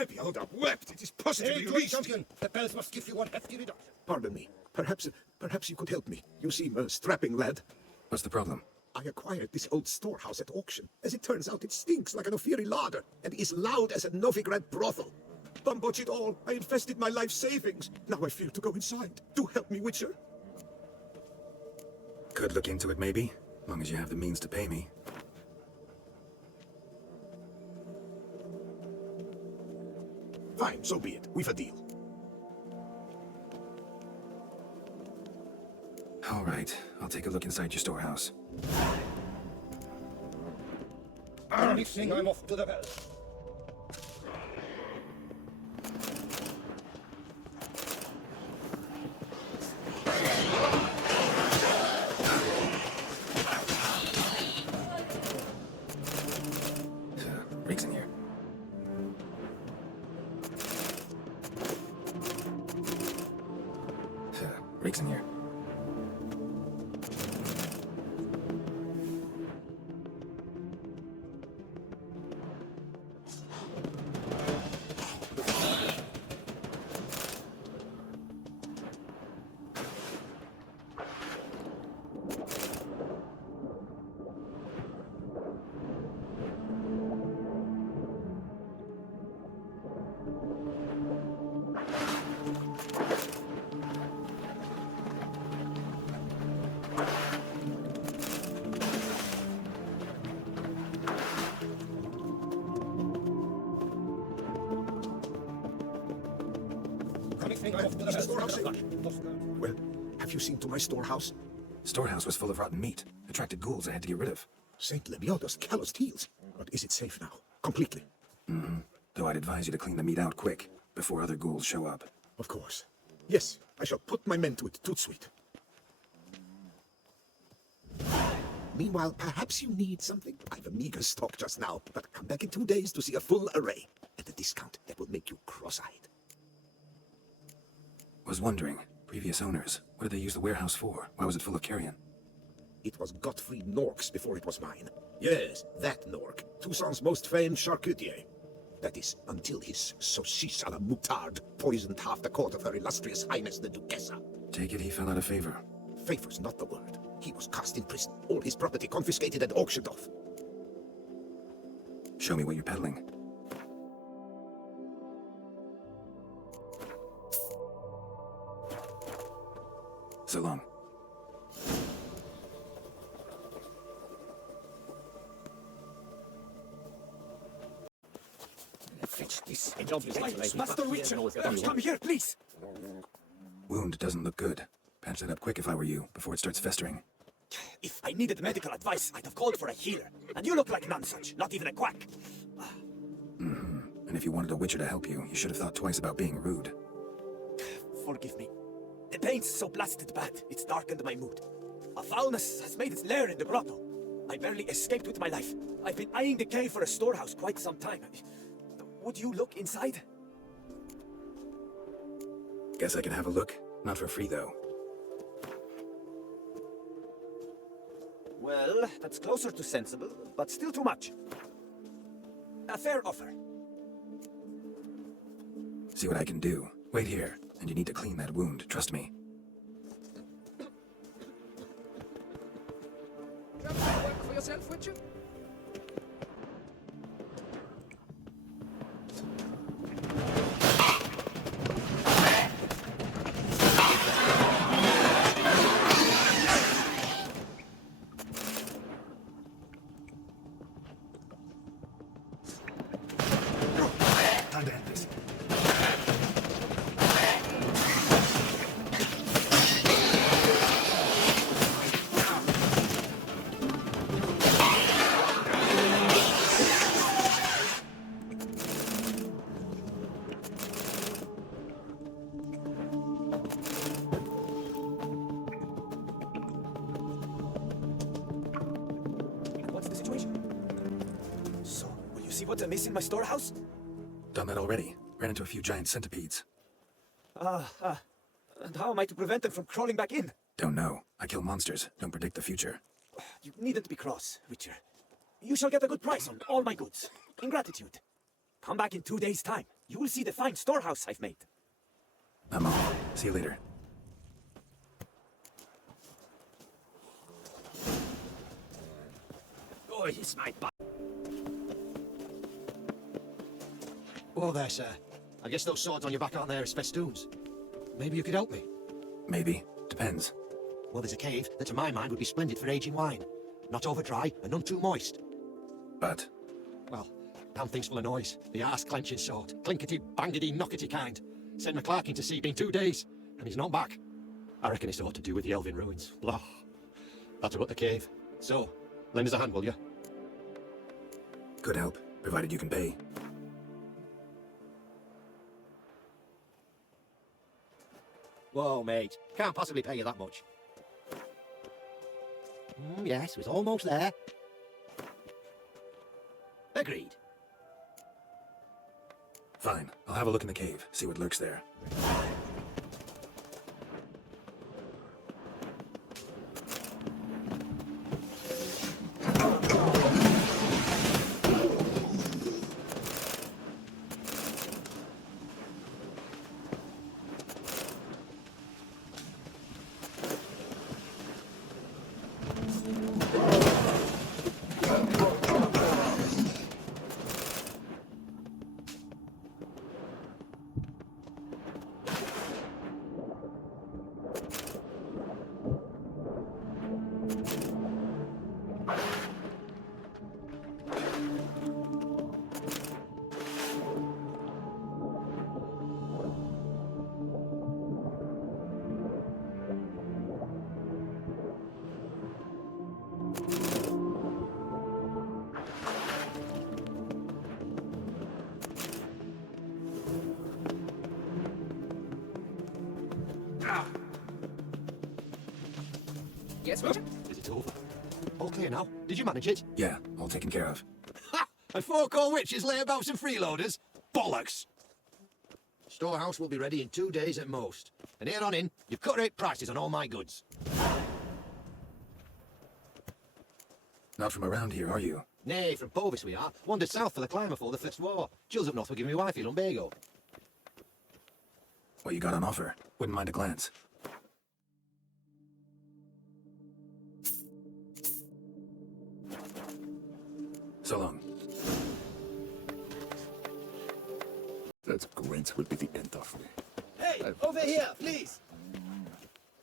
Lebioda wept. It is positively Hey, champion! The bells must give you one hefty reduction. Pardon me. Perhaps you could help me. You seem a strapping lad. What's the problem? I acquired this old storehouse at auction. As it turns out, it stinks like an Ophiri larder and is loud as a Novigrad brothel. Botch it all. I invested my life savings. Now I fear to go inside. Do help me, Witcher. Could look into it, maybe. As long as you have the means to pay me. Fine, so be it. We've a deal. All right, I'll take a look inside your storehouse. Only thing, I'm off to the bells. Reeks in here. Reeks in here. Well, have you seen to my storehouse? Storehouse was full of rotten meat. Attracted ghouls I had to get rid of. Saint Lebioda's calloused heels. But is it safe now? Completely? Mm-hmm. Though I'd advise you to clean the meat out quick, before other ghouls show up. Of course. Yes, I shall put my men to it, tout sweet. Meanwhile, perhaps you need something. I've a meager stock just now, but come back in 2 days to see a full array. At a discount that will make you cross-eyed. Was wondering, previous owners, what did they use the warehouse for? Why was it full of carrion? It was Gottfried Nork's before it was mine. Yes, that Nork, Toussaint's most famed charcutier. That is, until his saucisse à la moutarde poisoned half the court of Her Illustrious Highness the Duchessa. Take it he fell out of favor. Favor's not the word. He was cast in prison, all his property confiscated and auctioned off. Show me what you're peddling. So long. Fetch this. Master Witcher, come here, please. Wound doesn't look good. Patch that up quick if I were you, before it starts festering. If I needed medical advice, I'd have called for a healer. And you look like none such, not even a quack. Mm-hmm. And if you wanted a Witcher to help you, you should have thought twice about being rude. Forgive me. The pain's so blasted bad, it's darkened my mood. A foulness has made its lair in the grotto. I barely escaped with my life. I've been eyeing the cave for a storehouse quite some time. Would you look inside? Guess I can have a look. Not for free, though. Well, that's closer to sensible, but still too much. A fair offer. See what I can do. Wait here, and you need to clean that wound, trust me. Work for yourself, Witcher? Time to end this. What's the situation? So, will you see what's amiss in my storehouse? Done that already. Ran into a few giant centipedes. And how am I to prevent them from crawling back in? Don't know. I kill monsters. Don't predict the future. You needn't be cross, Witcher. You shall get a good price on all my goods. In gratitude. Come back in 2 days' time. you will see the fine storehouse I've made. I'm off. See you later. Oh, it's my butt. Oh, there, sir. I guess those swords on your back aren't there as festoons. Maybe you could help me. Maybe. Depends. Well, there's a cave that, to my mind, would be splendid for aging wine. Not over dry and none too moist. But Well, damn thing's full of noise. The arse-clenching sort. Clinkety, bangety, knockety kind. Sent McClarkin to sea been 2 days, and he's not back. I reckon it's all to do with the elven ruins. Blah. That's about the cave. So, lend us a hand, will you? could help, provided you can pay. Whoa, mate. Can't possibly pay you that much. Yes, we're almost there. Agreed. Fine, I'll have a look in the cave, see what lurks there. Yes, Richard? Is it over? All clear now? Did you manage it? Yeah, all taken care of. Ha! And 4 core witches layabouts and freeloaders? Bollocks! Storehouse will be ready in 2 days at most. And here on in, you've cut rate prices on all my goods. Not from around here, are you? Nay, from Bovis we are. Wandered south for the climber for the First War. Jill's up north were giving me wifey lumbago. What you got on offer? Wouldn't mind a glance. So long. That Gwent will be the end of me. Hey, over here, please!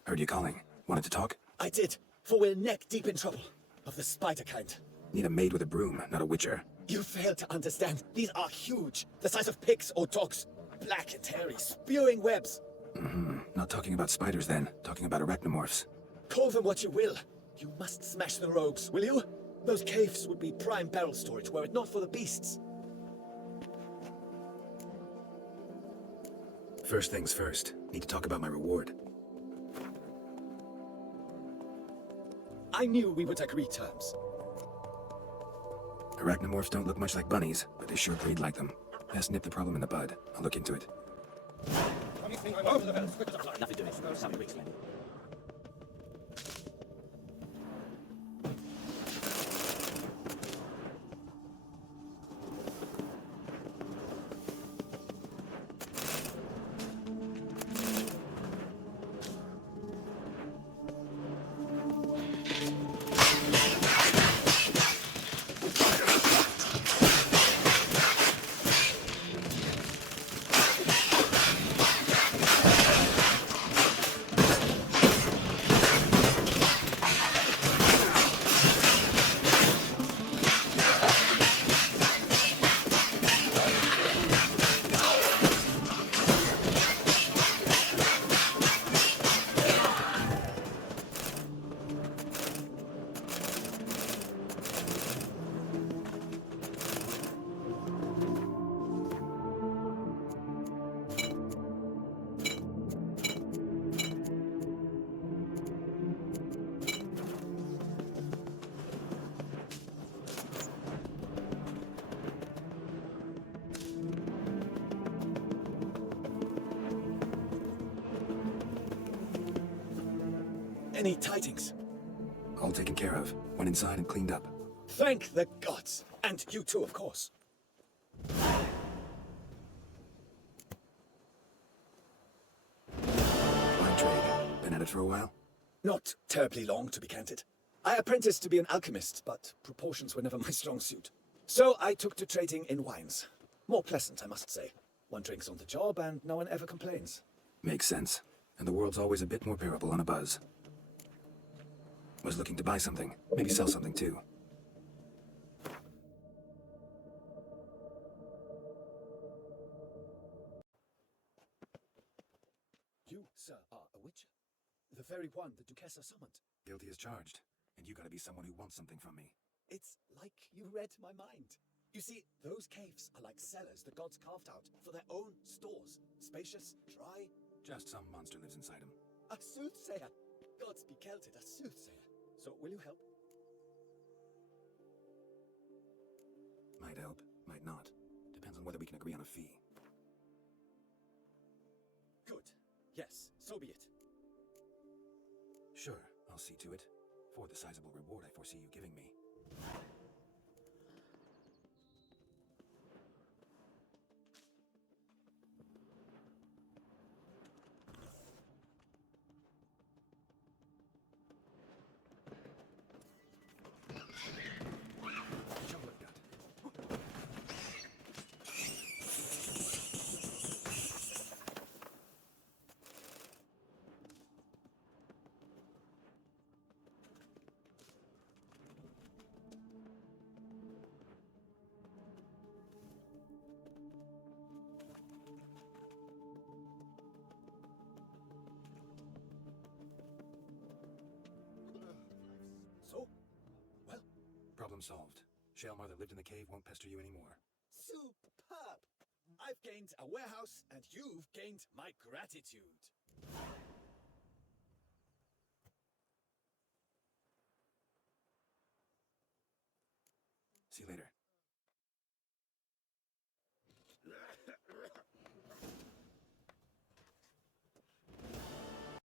Heard you calling. Wanted to talk? I did, for we're neck deep in trouble. Of the spider kind. Need a maid with a broom, not a witcher. You fail to understand. These are huge. The size of pigs or dogs. Black and hairy, spewing webs. Not talking about spiders then. Talking about arachnomorphs. Call them what you will. You must smash the rogues, will you? Those caves would be prime barrel storage were it not for the beasts. First things first. Need to talk about my reward. I knew we would agree terms. Arachnomorphs don't look much like bunnies, but they sure breed like them. Best nip the problem in the bud. I'll look into it. Nothing doing. 7 weeks later. Any tidings? All taken care of. Went inside and cleaned up. Thank the gods. And you too, of course. it for a while? Not terribly long, to be candid. I apprenticed to be an alchemist, but proportions were never my strong suit. So I took to trading in wines. More pleasant, I must say. One drinks on the job and no one ever complains. Makes sense. And the world's always a bit more bearable on a buzz. Was looking to buy something. Maybe sell something too. You, sir, are a witcher. The very one the Duchessa summoned. Guilty as charged. And you gotta be someone who wants something from me. It's like you read my mind. You see, those caves are like cellars the gods carved out for their own stores. Spacious, dry. Just some monster lives inside him. A soothsayer. Gods be kelted, a soothsayer. So will you help? Might help, might not. Depends on whether we can agree on a fee. Good. Yes, so be it. Sure, I'll see to it. For the sizable reward I foresee you giving me. So? Well, Problem solved. Shalmar that lived in the cave won't pester you anymore. superb! I've gained a warehouse and you've gained my gratitude. See you later.